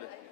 good.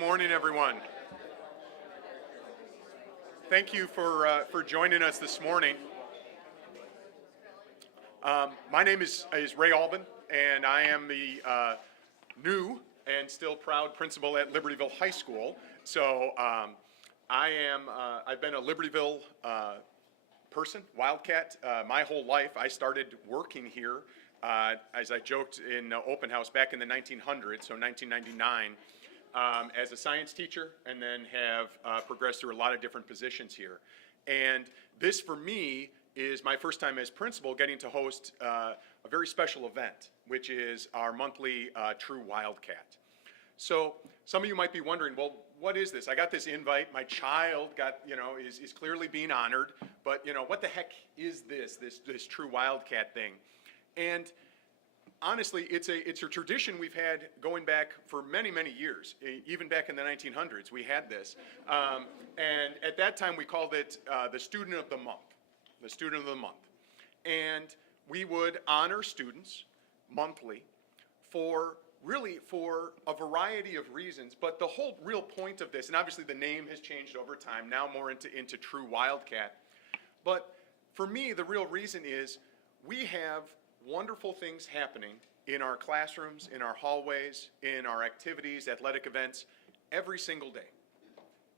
morning, everyone. Thank you for joining us this morning. My name is Ray Albin, and I am the new and still proud principal at Libertyville High School. So I've been a Libertyville person, Wildcat, my whole life. I started working here, as I joked in open house back in the 1900s, so 1999. As a science teacher, and then have progressed through a lot of different positions here. And this, for me, is my first time as principal getting to host a very special event, which is our monthly True Wildcat. So some of you might be wondering, well, what is this? I got this invite. My child is clearly being honored, but what the heck is this True Wildcat thing? And honestly, it's a tradition we've had going back for many, many years. Even back in the 1900s, we had this. And at that time, we called it the Student of the Month. The Student of the Month. And we would honor students monthly for a variety of reasons. But the whole real point of this, and obviously the name has changed over time, now more into True Wildcat. But for me, the real reason is we have wonderful things happening in our classrooms, in our hallways, in our activities, athletic events, every single day.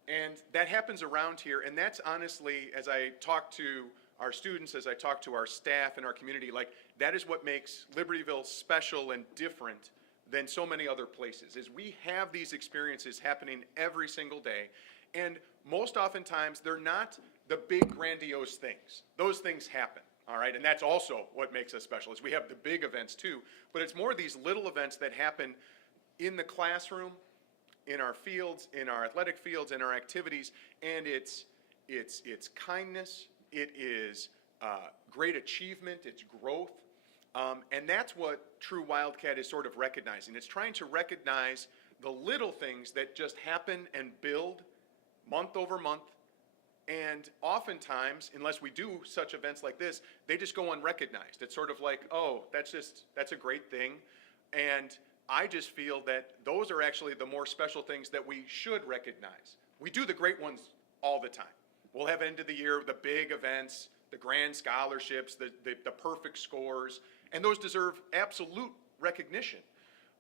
And that happens around here, and that's honestly, as I talk to our students, as I talk to our staff and our community, that is what makes Libertyville special and different than so many other places, is we have these experiences happening every single day, and most oftentimes they're not the big grandiose things. Those things happen. All right, and that's also what makes us special, is we have the big events too, but it's more these little events that happen in the classroom, in our fields, in our athletic fields, in our activities, and it's kindness, it is great achievement, it's growth, and that's what True Wildcat is sort of recognizing. It's trying to recognize the little things that just happen and build month over month. And oftentimes, unless we do such events like this, they just go unrecognized. It's sort of like, oh, that's a great thing. And I just feel that those are actually the more special things that we should recognize. We do the great ones all the time. We'll have end of the year, the big events, the grand scholarships, the perfect scores, and those deserve absolute recognition.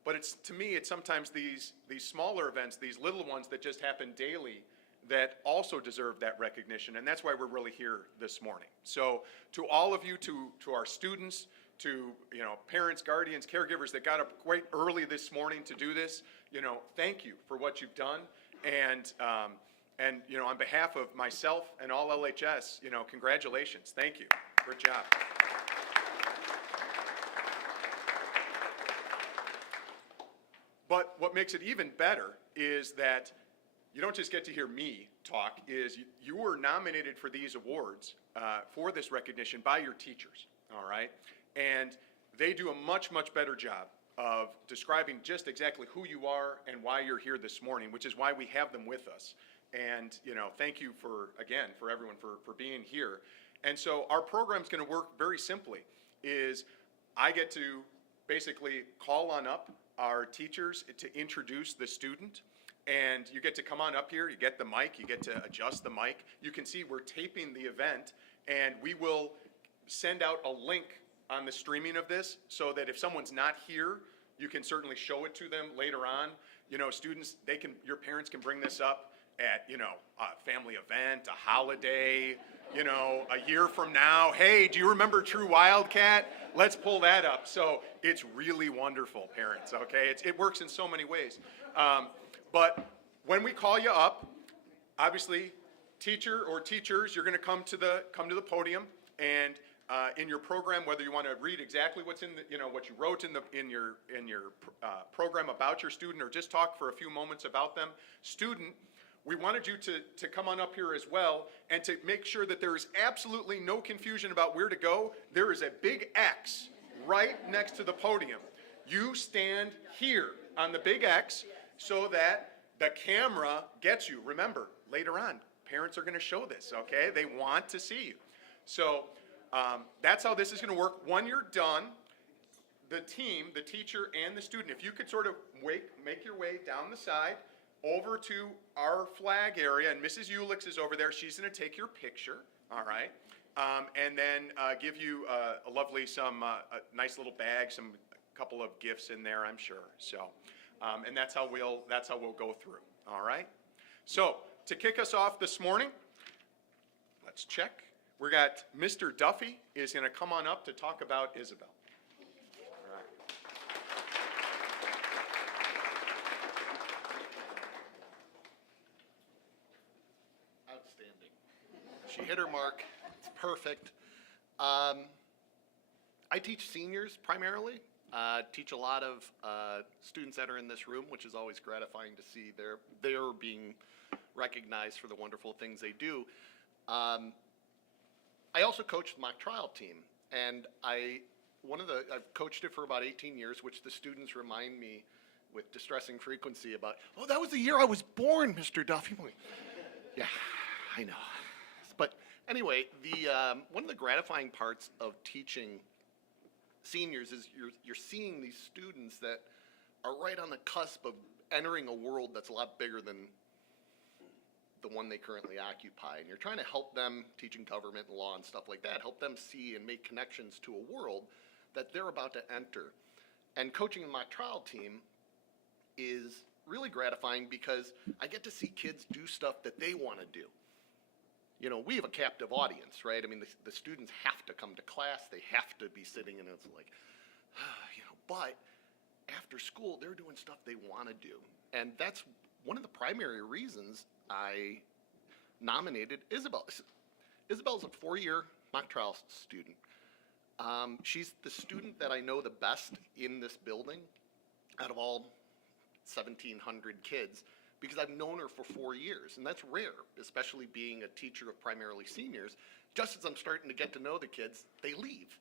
But to me, it's sometimes these smaller events, these little ones that just happen daily, that also deserve that recognition, and that's why we're really here this morning. So to all of you, to our students, to parents, guardians, caregivers that got up quite early this morning to do this, thank you for what you've done, and on behalf of myself and all LHS, congratulations, thank you, great job. But what makes it even better is that you don't just get to hear me talk, is you were nominated for these awards, for this recognition by your teachers, all right? And they do a much, much better job of describing just exactly who you are and why you're here this morning, which is why we have them with us. And, thank you for everyone for being here. And so our program's gonna work very simply, is I get to basically call on up our teachers to introduce the student. And you get to come on up here, you get the mic, you get to adjust the mic. You can see we're taping the event, and we will send out a link on the streaming of this so that if someone's not here, you can certainly show it to them later on. Students, your parents can bring this up at, a family event, a holiday, a year from now. Hey, do you remember True Wildcat? Let's pull that up. So it's really wonderful, parents, okay? It works in so many ways. But when we call you up, obviously, teacher or teachers, you're going to come to the podium, and in your program, whether you want to read exactly what's in what you wrote in your program about your student, or just talk for a few moments about them. Student, we wanted you to come on up here as well, and to make sure that there is absolutely no confusion about where to go. There is a big X right next to the podium. You stand here on the big X, so that the camera gets you. Remember, later on, parents are going to show this, okay? They want to see you. So that's how this is going to work. When you're done, the team, the teacher and the student, if you could sort of make your way down the side, over to our flag area, and Mrs. Ulix is over there. She's going to take your picture, all right? And then give you a lovely, a nice little bag, couple of gifts in there, I'm sure. So, and that's how we'll go through. All right. So to kick us off this morning, let's check. We got Mr. Duffy is going to come on up to talk about Isabel. All right. Outstanding. She hit her mark. It's perfect. I teach seniors primarily. Teach a lot of students that are in this room, which is always gratifying to see they're being recognized for the wonderful things they do. I also coach the mock trial team, and I've coached it for about 18 years, which the students remind me with distressing frequency about, oh, that was the year I was born, Mr. Duffy. Yeah, I know. But anyway, one of the gratifying parts of teaching seniors is you're seeing these students that are right on the cusp of entering a world that's a lot bigger than the one they currently occupy. And you're trying to help them, teaching government and law and stuff like that, help them see and make connections to a world that they're about to enter. And coaching my trial team is really gratifying because I get to see kids do stuff that they want to do. You know, we have a captive audience, right? I mean, the students have to come to class. They have to be sitting, and it's like, but after school, they're doing stuff they want to do. And that's one of the primary reasons I nominated Isabel. Isabel's a 4-year mock trial student. She's the student that I know the best in this building out of all 1,700 kids, because I've known her for 4 years, and that's rare, especially being a teacher of primarily seniors. Just as I'm starting to get to know the kids, they leave.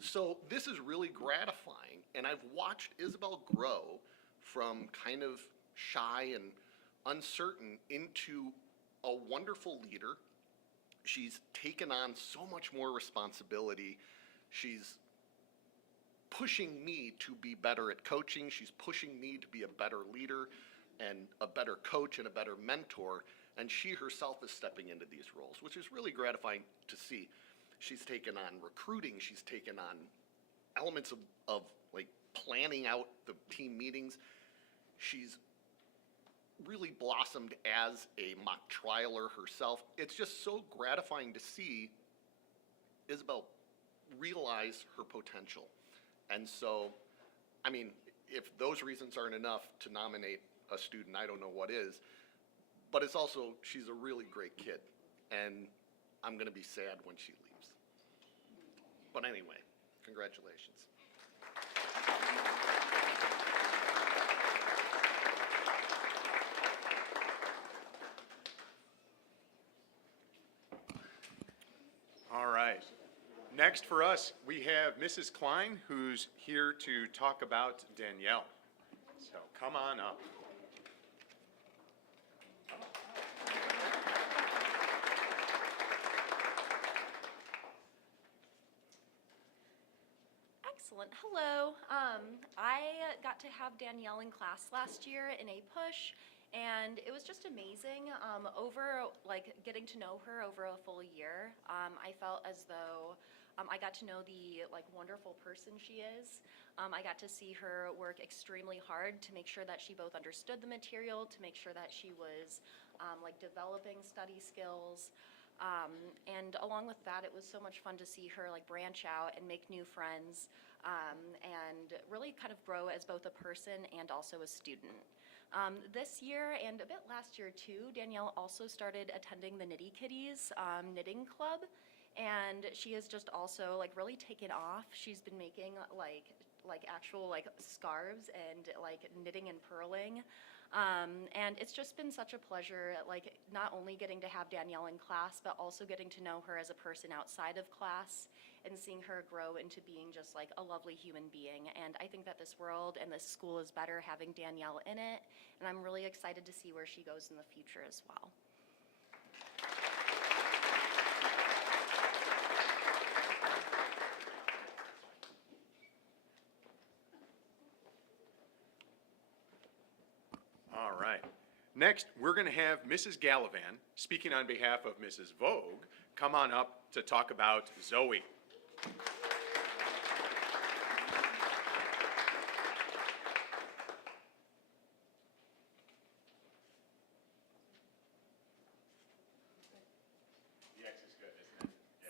So this is really gratifying, and I've watched Isabel grow from kind of shy and uncertain into a wonderful leader. She's taken on so much more responsibility. She's pushing me to be better at coaching. She's pushing me to be a better leader and a better coach and a better mentor, and she herself is stepping into these roles, which is really gratifying to see. She's taken on recruiting, she's taken on elements of like planning out the team meetings. She's really blossomed as a mock trialer herself. It's just so gratifying to see Isabel realize her potential. And so, I mean, if those reasons aren't enough to nominate a student, I don't know what is. But it's also, she's a really great kid, and I'm going to be sad when she leaves. But anyway, congratulations. All right. Next for us, we have Mrs. Klein, who's here to talk about Danielle. So come on up. Excellent. Hello. I got to have Danielle in class last year in a push, and it was just amazing. Over getting to know her over a full year, I felt as though I got to know the wonderful person she is. I got to see her work extremely hard to make sure that she both understood the material, to make sure that she was developing study skills. And along with that, it was so much fun to see her branch out and make new friends, and really kind of grow as both a person and also a student. This year and a bit last year too, Danielle also started attending the Nitty Kitties knitting club, and she has just also really taken off. She's been making actual scarves and knitting and purling. And it's just been such a pleasure, not only getting to have Danielle in class, but also getting to know her as a person outside of class and seeing her grow into being just a lovely human being. And I think that this world and this school is better having Danielle in it, and I'm really excited to see where she goes in the future as well. Next, we're going to have Mrs. Gallivan, speaking on behalf of Mrs. Vogue, come on up to talk about Zoe.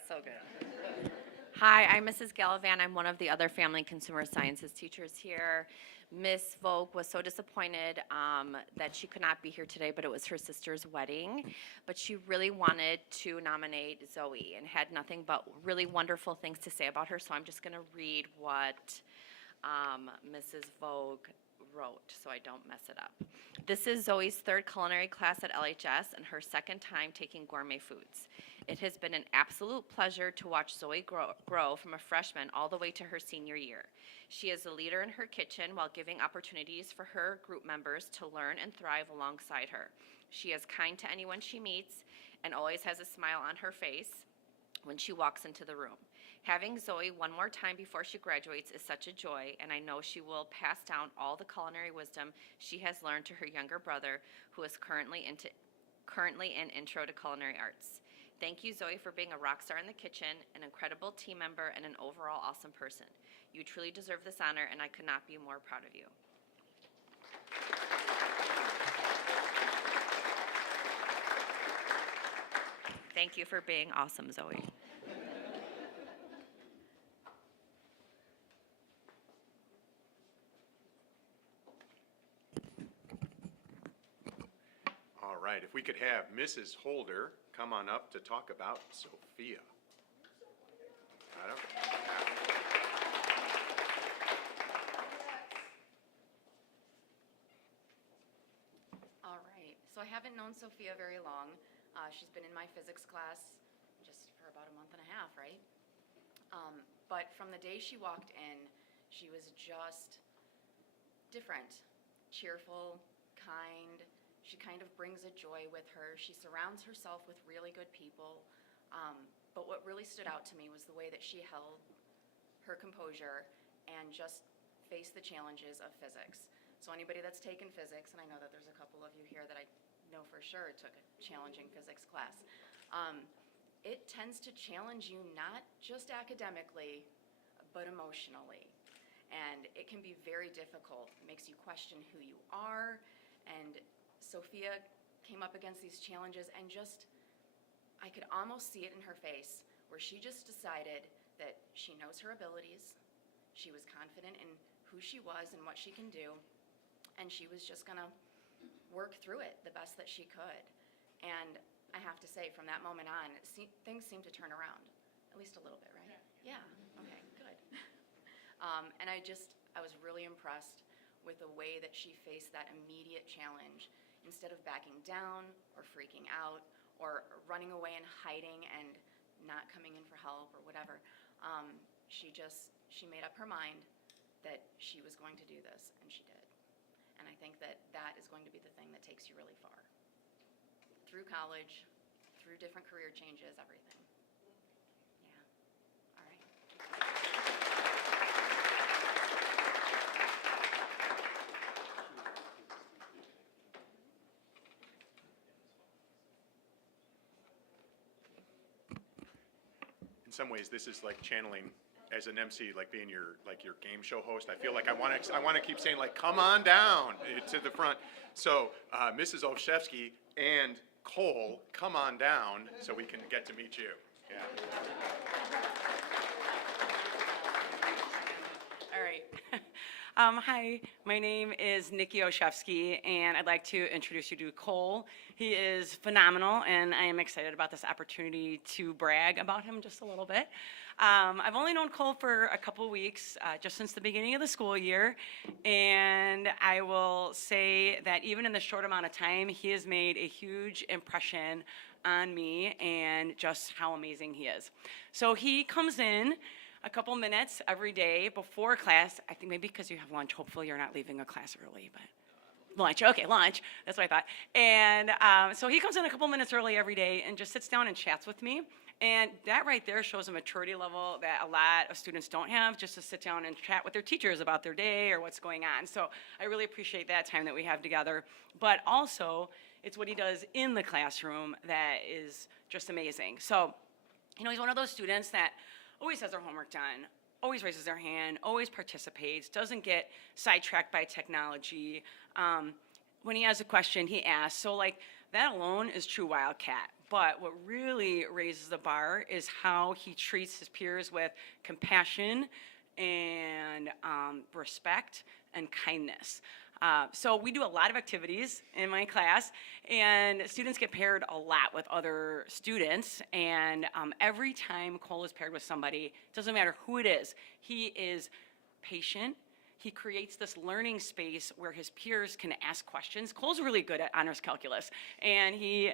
So good. Hi, I'm Mrs. Gallivan. I'm one of the other family consumer sciences teachers here. Miss Vogue was so disappointed that she could not be here today, but it was her sister's wedding. But she really wanted to nominate Zoe and had nothing but really wonderful things to say about her. So I'm just going to read what Mrs. Vogue wrote so I don't mess it up. This is Zoe's third culinary class at LHS and her second time taking gourmet foods. It has been an absolute pleasure to watch Zoe grow from a freshman all the way to her senior year. She is a leader in her kitchen while giving opportunities for her group members to learn and thrive alongside her. She is kind to anyone she meets and always has a smile on her face when she walks into the room. Having Zoe one more time before she graduates is such a joy, and I know she will pass down all the culinary wisdom she has learned to her younger brother, who is currently in Intro to Culinary Arts. Thank you, Zoe, for being a rock star in the kitchen, an incredible team member, and an overall awesome person. You truly deserve this honor, and I could not be more proud of you. Thank you for being awesome, Zoe. All right, if we could have Mrs. Holder come on up to talk about Sophia. Adam? All right, so I haven't known Sophia very long. She's been in my physics class just for about a month and a half, right? But from the day she walked in, she was just different, cheerful, kind. She kind of brings a joy with her. She surrounds herself with really good people. But what really stood out to me was the way that she held her composure and just faced the challenges of physics. So anybody that's taken physics, and I know that there's a couple of you here that I know for sure took a challenging physics class, it tends to challenge you not just academically, but emotionally. And it can be very difficult. It makes you question who you are. And Sophia came up against these challenges and just, I could almost see it in her face, where she just decided that she knows her abilities, she was confident in who she was and what she can do, and she was just gonna work through it the best that she could. And I have to say, from that moment on, things seemed to turn around, at least a little bit, right? Yeah, okay, good. And I was really impressed with the way that she faced that immediate challenge. Instead of backing down or freaking out or running away and hiding and not coming in for help or whatever, she made up her mind that she was going to do this, and she did. And I think that that is going to be the thing that takes you really far. Through college, through different career changes, everything. Yeah, all right. In some ways, this is like channeling as an MC, like being your game show host. I feel like I want to keep saying, like, come on down to the front. So Mrs. Olszewski and Cole, come on down so we can get to meet you. Yeah. All right. Hi, my name is Nikki Olszewski, and I'd like to introduce you to Cole. He is phenomenal, and I am excited about this opportunity to brag about him just a little bit. I've only known Cole for a couple weeks, just since the beginning of the school year, and I will say that even in the short amount of time, he has made a huge impression on me and just how amazing he is. So he comes in a couple minutes every day before class. I think maybe because you have lunch, hopefully you're not leaving a class early, but lunch, okay, lunch, that's what I thought. And so he comes in a couple minutes early every day and just sits down and chats with me. And that right there shows a maturity level that a lot of students don't have, just to sit down and chat with their teachers about their day or what's going on. So I really appreciate that time that we have together. But also, it's what he does in the classroom that is just amazing. So, you know, he's one of those students that always has their homework done, always raises their hand, always participates, doesn't get sidetracked by technology. When he has a question, he asks. So, like, that alone is true Wildcat. But what really raises the bar is how he treats his peers with compassion and respect and kindness. So we do a lot of activities in my class, and students get paired a lot with other students, and every time Cole is paired with somebody, doesn't matter who it is, he is patient. He creates this learning space where his peers can ask questions. Cole's really good at honors calculus, and he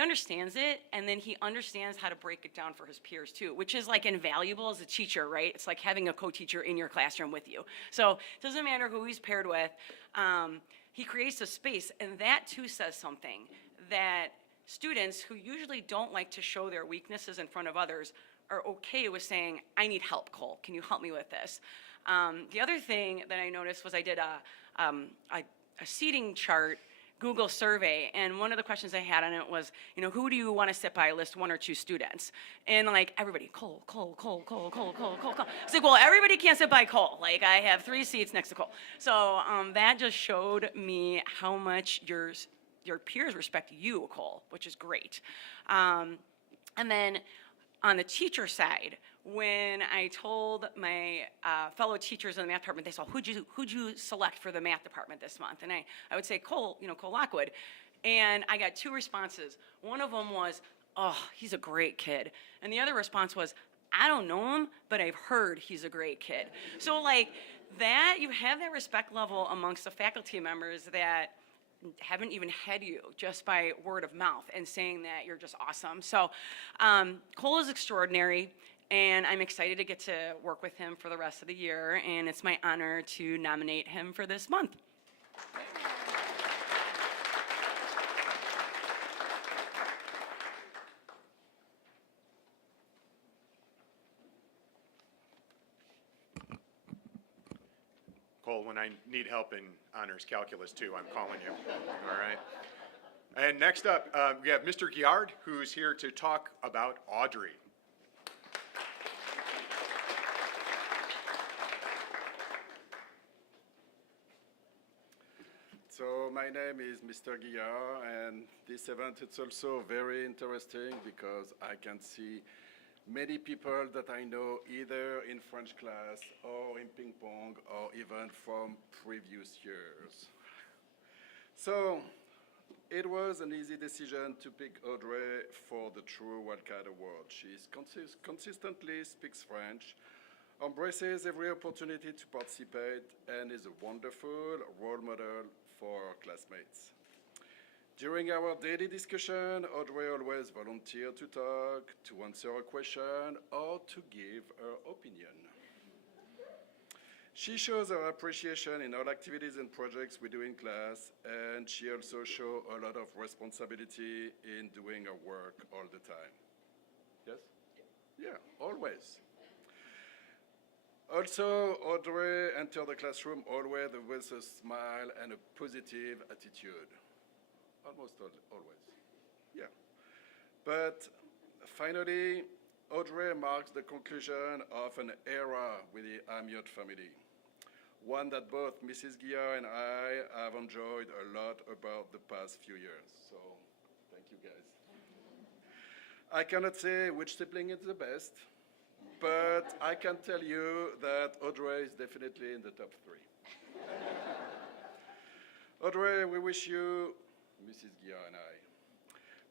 understands it, and then he understands how to break it down for his peers too, which is like invaluable as a teacher, right? It's like having a co-teacher in your classroom with you. So it doesn't matter who he's paired with, he creates a space, and that too says something, that students who usually don't like to show their weaknesses in front of others are okay with saying, I need help, Cole, can you help me with this? The other thing that I noticed was I did a seating chart Google survey, and one of the questions I had on it was, you know, who do you want to sit by? List 1 or 2 students. And like everybody, Cole. It's like, well, everybody can't sit by Cole. Like I have 3 seats next to Cole. So that just showed me how much your peers respect you, Cole, which is great. And then on the teacher side, when I told my fellow teachers in the math department, they said, who'd you select for the math department this month? And I would say Cole, Cole Lockwood. And I got 2 responses. One of them was, oh, he's a great kid. And the other response was, I don't know him, but I've heard he's a great kid. So like that, you have that respect level amongst the faculty members that haven't even had you just by word of mouth and saying that you're just awesome. So Cole is extraordinary, and I'm excited to get to work with him for the rest of the year, and it's my honor to nominate him for this month. Cole, when I need help in honors calculus too, I'm calling you. All right. And next up, we have Mr. Giard, who's here to talk about Audrey. So my name is Mr. Guillard, and this event is also very interesting because I can see many people that I know either in French class or in ping pong or even from previous years. So it was an easy decision to pick Audrey for the True Wildcat Award. She consistently speaks French, embraces every opportunity to participate, and is a wonderful role model for our classmates. During our daily discussion, Audrey always volunteered to talk, to answer a question, or to give her opinion. She shows her appreciation in all activities and projects we do in class, and she also shows a lot of responsibility in doing her work all the time. Yes? Yeah, always. Also, Audrey entered the classroom always with a smile and a positive attitude. Almost always, yeah. But finally, Audrey marks the conclusion of an era with the Amiot family, one that both Mrs. Guillard and I have enjoyed a lot about the past few years. So, thank you guys. I cannot say which sibling is the best, but I can tell you that Audrey is definitely in the top 3. Audrey, we wish you, Mrs. Guillard and I,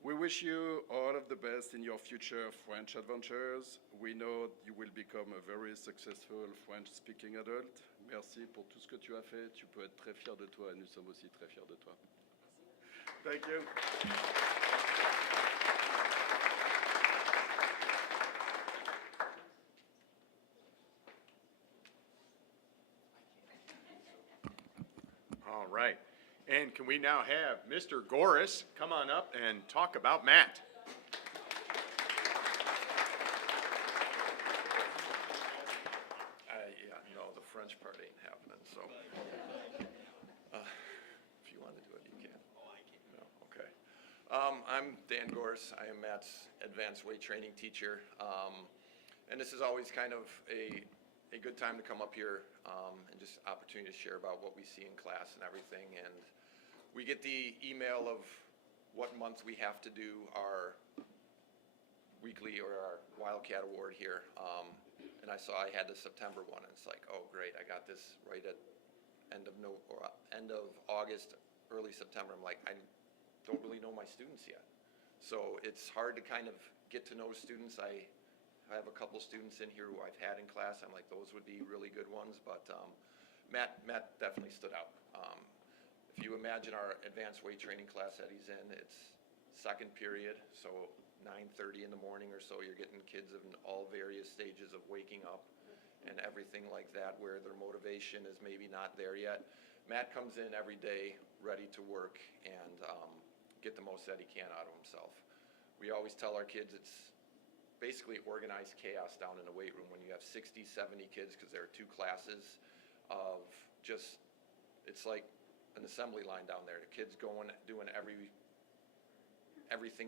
we wish you all of the best in your future French adventures. We know you will become a very successful French-speaking adult. Merci pour tout ce que tu as fait. Tu peux être très fier de toi et nous sommes aussi très fiers de toi. Thank you. All right. And can we now have Mr. Goris come on up and talk about Matt? I'm Dan Gors. I am Matt's advanced weight training teacher. And this is always kind of a good time to come up here and just opportunity to share about what we see in class and everything. And we get the email of what month we have to do our weekly or our Wildcat Award here. And I saw I had the September one, and it's like, oh great, I got this right at end of August, early September. I'm like, I don't really know my students yet. So it's hard to kind of get to know students. I have a couple students in here who I've had in class. I'm like, those would be really good ones, but Matt definitely stood out. If you imagine our advanced weight training class that he's in, it's second period, so 9:30 in the morning or so, you're getting kids in all various stages of waking up and everything like that, where their motivation is maybe not there yet. Matt comes in every day ready to work and get the most that he can out of himself. We always tell our kids it's basically organized chaos down in the weight room when you have 60, 70 kids, because there are two classes of just, it's like an assembly line down there. The kids going, doing everything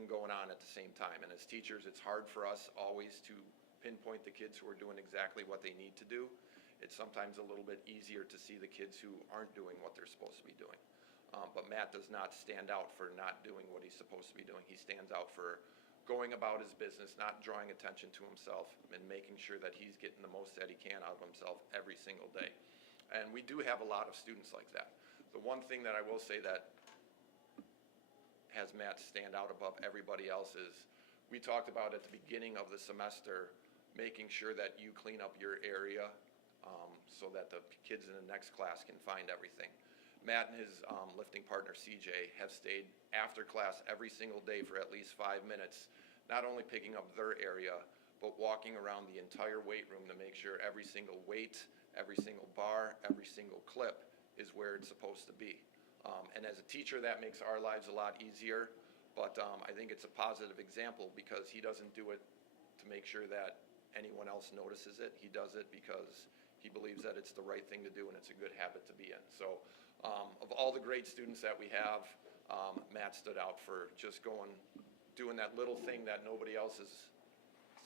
going on at the same time. And as teachers, it's hard for us always to pinpoint the kids who are doing exactly what they need to do. It's sometimes a little bit easier to see the kids who aren't doing what they're supposed to be doing. But Matt does not stand out for not doing what he's supposed to be doing. He stands out for going about his business, not drawing attention to himself, and making sure that he's getting the most that he can out of himself every single day. And we do have a lot of students like that. The one thing that I will say that has Matt stand out above everybody else is, we talked about at the beginning of the semester, making sure that you clean up your area so that the kids in the next class can find everything. Matt and his lifting partner CJ have stayed after class every single day for at least 5 minutes, not only picking up their area, but walking around the entire weight room to make sure every single weight, every single bar, every single clip is where it's supposed to be. And as a teacher, that makes our lives a lot easier, but I think it's a positive example because he doesn't do it to make sure that anyone else notices it. He does it because he believes that it's the right thing to do and it's a good habit to be in. So of all the great students that we have, Matt stood out for just doing that little thing that nobody else has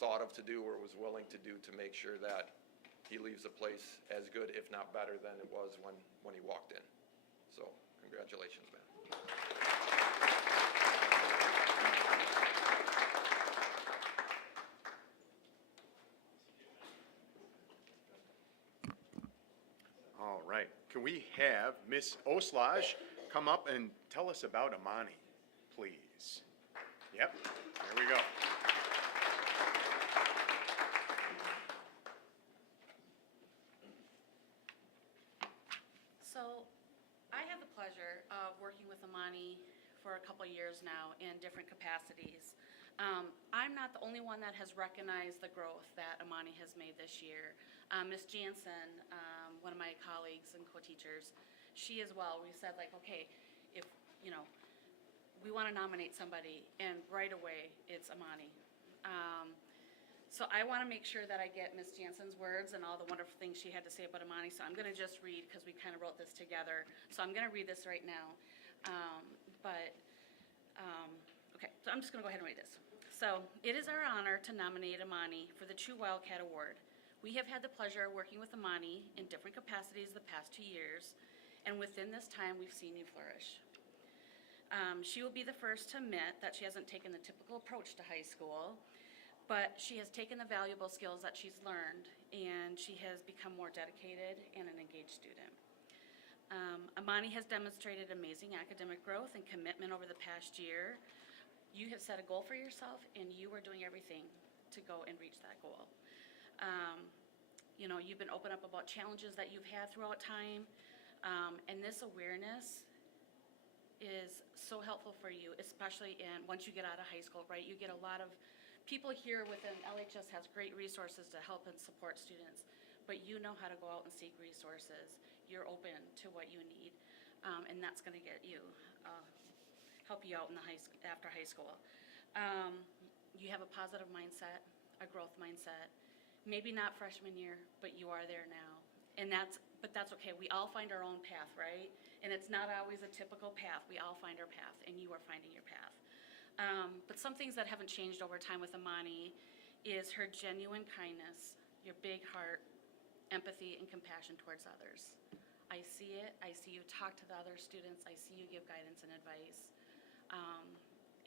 thought of to do or was willing to do to make sure that he leaves the place as good, if not better, than it was when he walked in. So congratulations, Matt. All right. Can we have Miss Oslage come up and tell us about Amani, please? Yep, there we go. So, I have the pleasure of working with Amani for a couple of years now in different capacities. I'm not the only one that has recognized the growth that Amani has made this year. Ms. Jansen, one of my colleagues and co-teachers, she as well, we said like, okay, if, we want to nominate somebody, and right away, it's Amani. So I want to make sure that I get Ms. Jansen's words and all the wonderful things she had to say about Amani, so I'm going to just read, because we kind of wrote this together. So I'm going to read this right now. Okay, so I'm just going to go ahead and read this. So, it is our honor to nominate Amani for the True Wildcat Award. We have had the pleasure of working with Amani in different capacities the past 2 years, and within this time, we've seen you flourish. She will be the first to admit that she hasn't taken the typical approach to high school, but she has taken the valuable skills that she's learned, and she has become more dedicated and an engaged student. Amani has demonstrated amazing academic growth and commitment over the past year. You have set a goal for yourself, and you are doing everything to go and reach that goal. You've been open up about challenges that you've had throughout time, and this awareness is so helpful for you, especially once you get out of high school, right? You get a lot of people here within LHS has great resources to help and support students, but you know how to go out and seek resources. You're open to what you need, and that's going to get you, help you out in after high school. You have a positive mindset, a growth mindset. Maybe not freshman year, but you are there now, but that's okay. We all find our own path, right? And it's not always a typical path. We all find our path, and you are finding your path. But some things that haven't changed over time with Amani is her genuine kindness, your big heart, empathy, and compassion towards others. I see it. I see you talk to the other students. I see you give guidance and advice.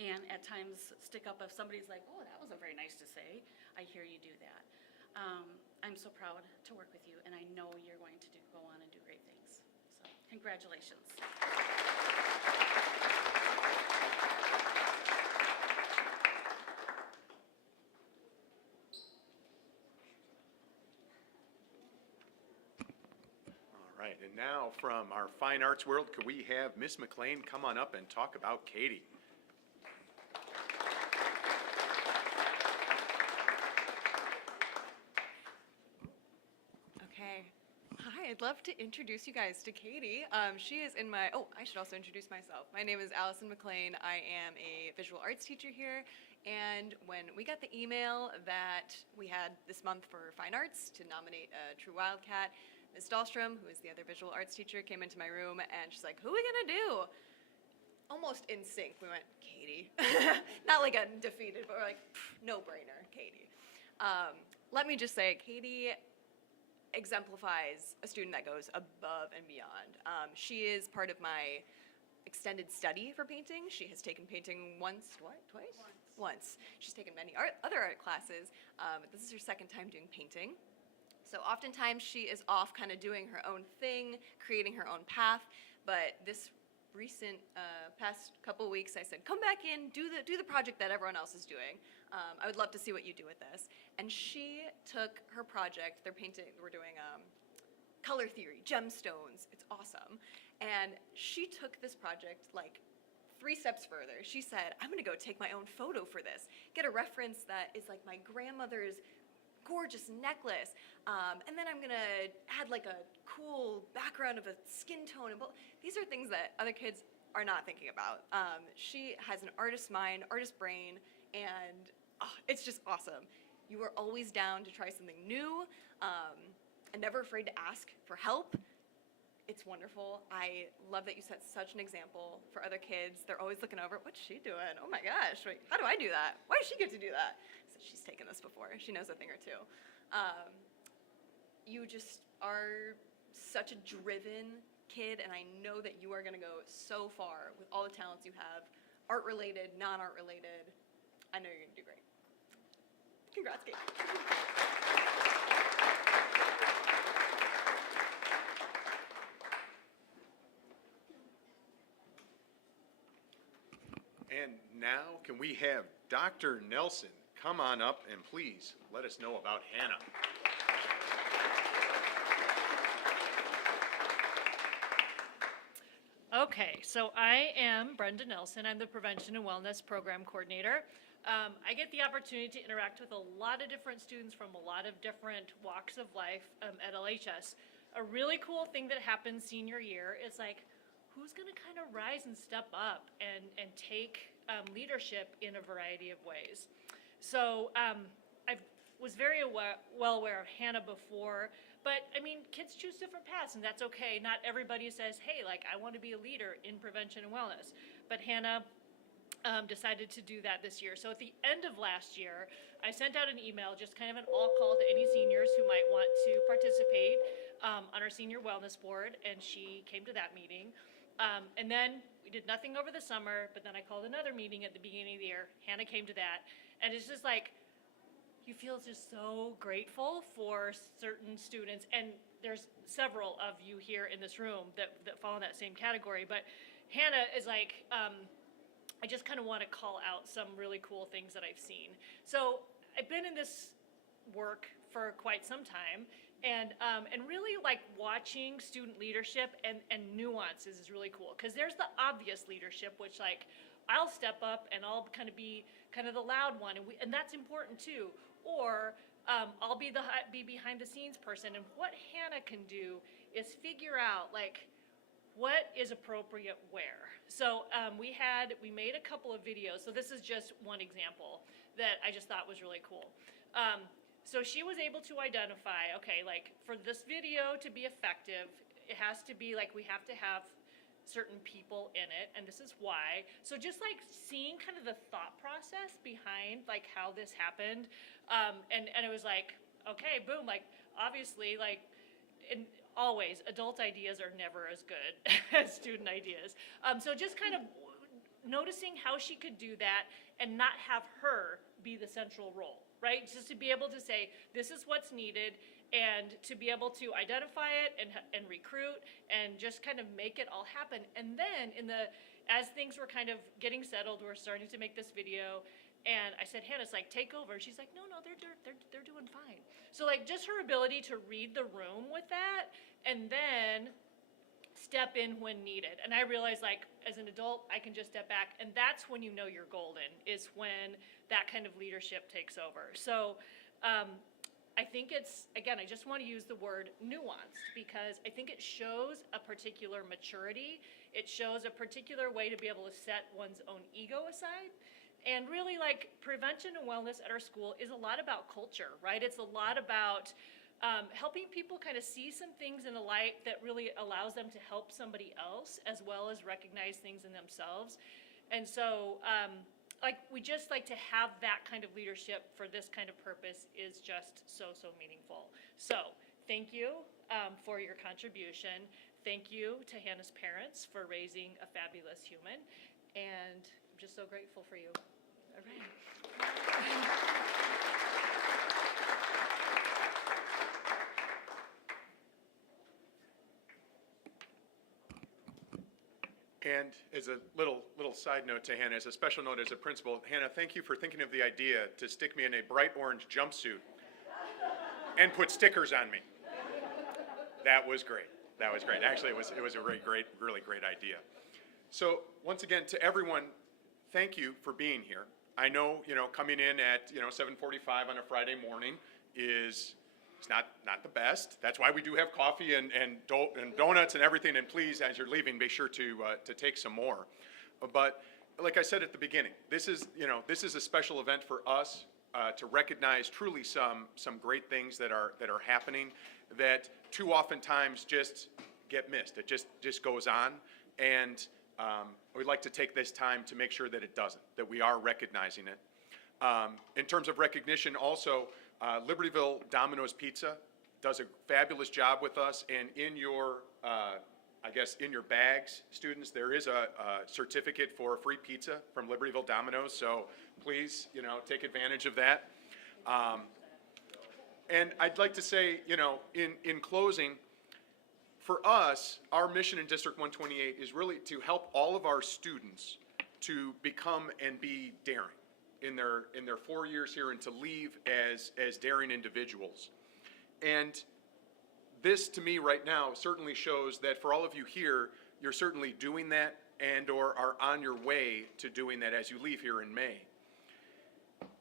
And at times stick up if somebody's like, oh, that wasn't very nice to say. I hear you do that. I'm so proud to work with you, and I know you're going to go on and do great things. So congratulations. All right, and now from our fine arts world, could we have Miss McLean come on up and talk about Katie? Okay. Hi, I'd love to introduce you guys to Katie. She is in my, I should also introduce myself. My name is Allison McLean. I am a visual arts teacher here. And when we got the email that we had this month for fine arts to nominate a true Wildcat, Ms. Dahlstrom, who is the other visual arts teacher, came into my room and she's like, who are we gonna do? Almost in sync, we went, Katie. Not like a defeated, but we're like, no brainer, Katie. Let me just say, Katie exemplifies a student that goes above and beyond. She is part of my extended study for painting. She has taken painting once, twice? Once. She's taken many other art classes, but this is her second time doing painting. So oftentimes she is off kind of doing her own thing, creating her own path, but this recent past couple weeks I said, come back in, do the project that everyone else is doing. I would love to see what you do with this. And she took her project, they're painting, we're doing color theory, gemstones, it's awesome. And she took this project like 3 steps further. She said, I'm gonna go take my own photo for this, get a reference that is like my grandmother's gorgeous necklace, and then I'm gonna add like a cool background of a skin tone. And these are things that other kids are not thinking about. She has an artist mind, artist brain, and it's just awesome. You are always down to try something new, and never afraid to ask for help. It's wonderful. I love that you set such an example for other kids. They're always looking over, what's she doing? Oh my gosh, wait, how do I do that? Why does she get to do that? So she's taken this before. She knows a thing or two. You just are such a driven kid, and I know that you are gonna go so far with all the talents you have, art-related, non-art related. I know you're gonna do great. Congrats, Kate. And now, can we have Dr. Nelson come on up and please let us know about Hannah? Okay, so I am Brenda Nelson. I'm the Prevention and Wellness Program Coordinator. I get the opportunity to interact with a lot of different students from a lot of different walks of life at LHS. A really cool thing that happens senior year is like, who's gonna kind of rise and step up and take leadership in a variety of ways. So I was very well aware of Hannah before, but I mean, kids choose different paths and that's okay. Not everybody says, hey, like I want to be a leader in prevention and wellness. But Hannah decided to do that this year. So at the end of last year, I sent out an email, just kind of an all call to any seniors who might want to participate on our senior wellness board, and she came to that meeting. And then we did nothing over the summer, but then I called another meeting at the beginning of the year. Hannah came to that, and it's just like, you feel just so grateful for certain students, and there's several of you here in this room that fall in that same category, but Hannah is like, I just kind of want to call out some really cool things that I've seen. So I've been in this work for quite some time, and really like watching student leadership and nuances is really cool, because there's the obvious leadership, which like I'll step up and I'll kind of be kind of the loud one, and that's important too. Or I'll be behind the scenes person, and what Hannah can do is figure out like what is appropriate where. So we made a couple of videos. So this is just one example that I just thought was really cool. So she was able to identify, okay, like for this video to be effective, it has to be like we have to have certain people in it, and this is why. So just like seeing kind of the thought process behind like how this happened, and it was like, okay, boom, like obviously like, and always adult ideas are never as good as student ideas. So just kind of noticing how she could do that and not have her be the central role, right? Just to be able to say, this is what's needed, and to be able to identify it and recruit and just kind of make it all happen. And then as things were kind of getting settled, we're starting to make this video, and I said, Hannah's like, take over. And she's like, no, they're doing fine. So like just her ability to read the room with that, and then step in when needed. And I realized, like, as an adult, I can just step back, and that's when you know you're golden, is when that kind of leadership takes over. So I think it's, again, I just want to use the word nuanced, because I think it shows a particular maturity. It shows a particular way to be able to set one's own ego aside. And really, like, prevention and wellness at our school is a lot about culture, right? It's a lot about helping people kind of see some things in a light that really allows them to help somebody else, as well as recognize things in themselves. And so, like, we just like to have that kind of leadership for this kind of purpose is just so meaningful. So, thank you for your contribution. Thank you to Hannah's parents for raising a fabulous human. And I'm just so grateful for you. All right. And as a little side note to Hannah, as a special note as a principal, Hannah, thank you for thinking of the idea to stick me in a bright orange jumpsuit and put stickers on me. That was great. That was great. Actually, it was a really great idea. So once again, to everyone, thank you for being here. I know, coming in at 7:45 on a Friday morning is not the best. That's why we do have coffee and donuts and everything. And please, as you're leaving, be sure to take some more. But like I said at the beginning, this is a special event for us to recognize truly some great things that are happening that too oftentimes just get missed. It just goes on, and we'd like to take this time to make sure that it doesn't, that we are recognizing it. In terms of recognition, also, Libertyville Domino's Pizza does a fabulous job with us, and in your bags, students, there is a certificate for free pizza from Libertyville Domino's, so please, take advantage of that. And I'd like to say, in closing, for us, our mission in District 128 is really to help all of our students to become and be daring in their 4 years here, and to leave as daring individuals. And this, to me, right now, certainly shows that for all of you here, you're certainly doing that and or are on your way to doing that as you leave here in May.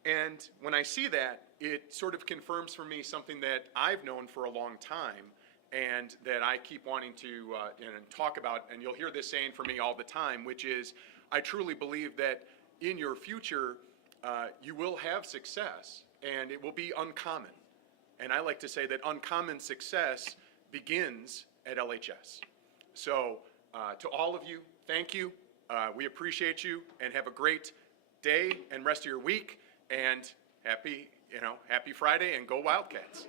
And when I see that, it sort of confirms for me something that I've known for a long time, and that I keep wanting to talk about, and you'll hear this saying from me all the time, which is, I truly believe that in your future, you will have success, and it will be uncommon. And I like to say that uncommon success begins at LHS. So to all of you, thank you. We appreciate you, and have a great day and rest of your week, and happy Friday, and go Wildcats.